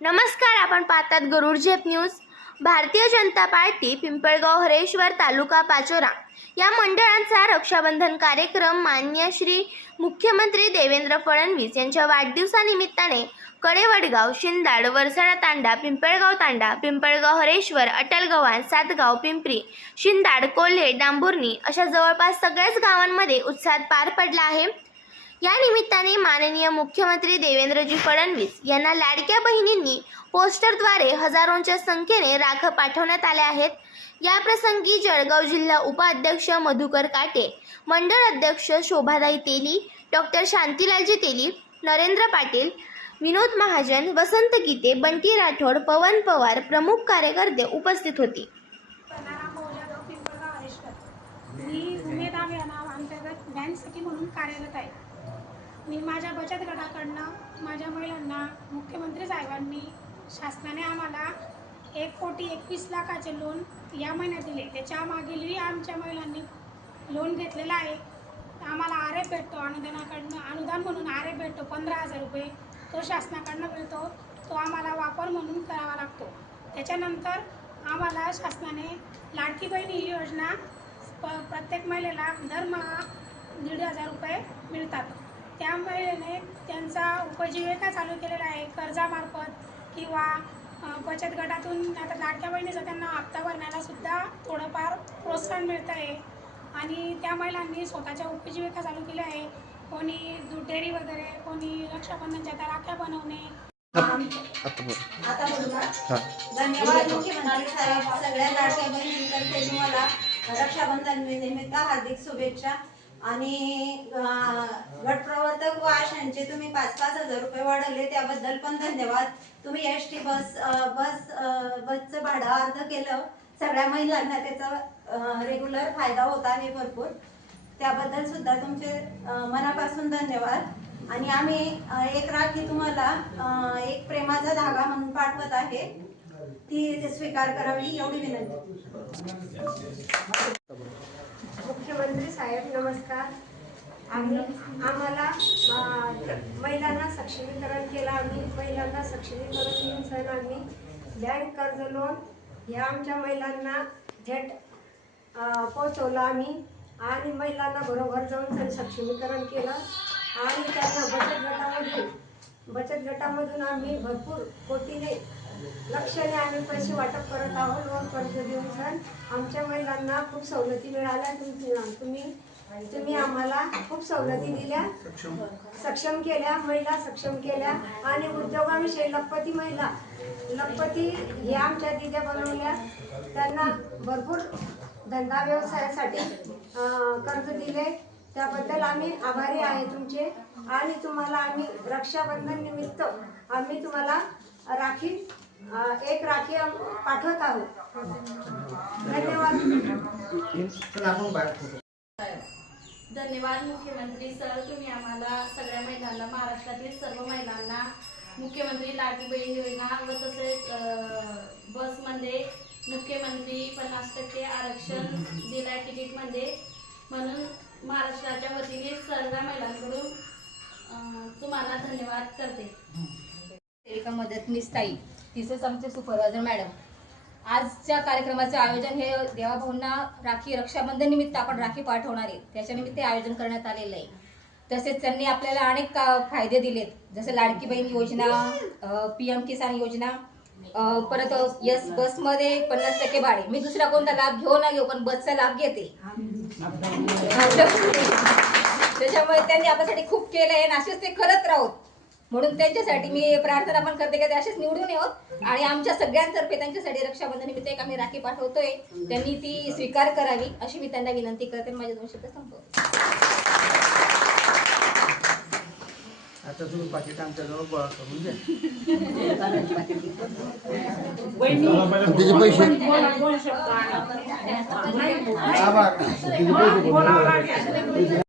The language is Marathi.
नमस्कार आपण पाहतात गरुड झेप न्यूज. भारतीय जनता पार्टी पिंपळगाव हरेश्वर तालुका पाचोरा या मंडळांचा रक्षाबंधन कार्यक्रम मान्य श्री मुख्यमंत्री देवेंद्र फडणवीस यांच्या वाढदिवसानिमित्ताने कडेवडगाव शिंदाड वरसाडा तांडा पिंपळगाव तांडा पिंपळगाव हरेश्वर अटलगव्हाण सातगाव पिंपरी शिंदाड कोल्हे डांबुर्णी अशा जवळपास सगळ्याच गावांमध्ये उत्साहात पार पडला आहे. या निमित्ताने माननीय मुख्यमंत्री देवेंद्रजी फडणवीस यांना लाडक्या बहिणींनी पोस्टरद्वारे हजारोंच्या संख्येने राख पाठवण्यात आल्या आहेत. या प्रसंगी जळगाव जिल्हा उपाध्यक्ष मधुकर काटे मंडळ अध्यक्ष शोभादाई तेली डॉक्टर शांतीलालजी तेली नरेंद्र पाटील विनोद महाजन वसंत गीते बंटी राठोड पवन पवार प्रमुख कार्यकर्ते उपस्थित होते. मी उमेद अभियाना अंतर्गत बँक म्हणून कार्यरत आहे. मी माझ्या बचत गटाकडनं माझ्या महिलांना मुख्यमंत्री साहेबांनी शासनाने आम्हाला एक कोटी एकवीस लाखाचे लोन या महिन्यात दिले. त्याच्या मागीलही आमच्या महिलांनी लोन घेतलेलं आहे. आम्हाला आरे भेटतो अनुदानाकडनं अनुदान म्हणून आरे भेटतो पंधरा हजार रुपये तो शासनाकडनं मिळतो तो आम्हाला वापर म्हणून करावा लागतो. त्याच्यानंतर आम्हाला शासनाने लाडकी बहीण ही योजना प प्रत्येक महिलेला दरमहा दीड हजार रुपये मिळतात. त्या महिलेने त्यांचा उपजीविका चालू केलेला आहे कर्जामार्फत किंवा बचत गटातून आता लाडक्या बहिणीचा त्यांना हप्ता भरण्याला सुद्धा थोडंफार प्रोत्साहन मिळतं आहे. आणि त्या महिलांनी स्वतःच्या उपजीविका चालू केल्या आहे. कोणी दूध डेअरी वगैरे कोणी रक्षाबंधनच्या त्या राख्या बनवणे. धन्यवाद मुख्यमंत्री साहेब सगळ्या लाडक्या बहिणींतर्फे तुम्हाला रक्षाबंधन निमित्त हार्दिक शुभेच्छा. आणि गटप्रवर्तक वाश यांचे तुम्ही पाच पाच हजार रुपये वाढवले त्याबद्दल पण धन्यवाद. तुम्ही एस टी बस बस बसचं भाडं अर्ध केलं सगळ्या महिलांना त्याचा रेग्युलर फायदा होत आहे भरपूर. त्याबद्दल सुद्धा तुमचे मनापासून धन्यवाद. आणि आम्ही एक राखी तुम्हाला एक प्रेमाचा धागा म्हणून पाठवत आहे. ती स्वीकार करावी एवढी विनंती. मुख्यमंत्री साहेब नमस्कार. आम्ही आम्हाला महिलांना सक्षमीकरण केलं आम्ही. महिलांना सक्षमीकरण देऊन सण आम्ही बँक कर्ज लोन हे आमच्या महिलांना थेट पोचवलं आम्ही. आणि महिलांना बरोबर जाऊन सण सक्षमीकरण केलं. आणि त्यांना बचत गटामधून बचत गटामधून आम्ही भरपूर कोटीने लक्षणे आम्ही पैसे वाटप करत आहोत व कर्ज देऊन सण आमच्या महिलांना खूप सवलती मिळाल्या. तुमची तुम्ही तुम्ही आम्हाला खूप सवलती दिल्या. सक्षम केल्या महिला सक्षम केल्या आणि उद्योगाविषयी लखपती महिला लखपती हे आमच्या दिद्या बनवल्या. त्यांना भरपूर धंदा व्यवसायासाठी कर्ज दिले. त्याबद्दल आम्ही आभारी आहे तुमचे. आणि तुम्हाला आम्ही रक्षाबंधन निमित्त आम्ही तुम्हाला राखी एक राखी पाठवत आहोत. धन्यवाद. धन्यवाद मुख्यमंत्री सर. तुम्ही आम्हाला सगळ्या महिलांना महाराष्ट्रातील सर्व महिलांना मुख्यमंत्री लाडकी बहीण योजना व तसेच बसमध्ये मुख्यमंत्री पन्नास टक्के आरक्षण दिलं आहे तिकीटमध्ये. म्हणून महाराष्ट्राच्या वतीने सर्व महिलांकडून तुम्हाला धन्यवाद करते. सेविका मदतनीस ताई आमचे सुपरवायझर मॅडम. आजच्या कार्यक्रमाचे आयोजन हे देवाभाऊंना राखी रक्षाबंधन निमित्त आपण राखी पाठवणार आहे. त्याच्यानिमित्त आयोजन करण्यात आलेलं आहे. तसेच त्यांनी आपल्याला अनेक का- फायदे दिलेत. जसं लाडकी बहीण योजना पी एम किसान योजना परत यस बसमध्ये पन्नास टक्के भाडे. मी दुसरा कोणता लाभ घेऊ ना घेऊ पण बसचा लाभ घेते. त्याच्यामुळे त्यांनी आपल्यासाठी खूप केलं आहे आणि असेच ते करत राहत. म्हणून त्यांच्यासाठी मी प्रार्थना पण करते की ते असेच निवडून येऊत आणि आमच्या सगळ्यांतर्फे त्यांच्यासाठी रक्षाबंधन निमित्त एक आम्ही राखी पाठवतोय. त्यांनी ती स्वीकार करावी अशी मी त्यांना विनंती करते. आणि माझे दोन शब्द संपवते. आता तुम्ही पाकिट आमच्याजवळ गोळा करून द्या पैसे.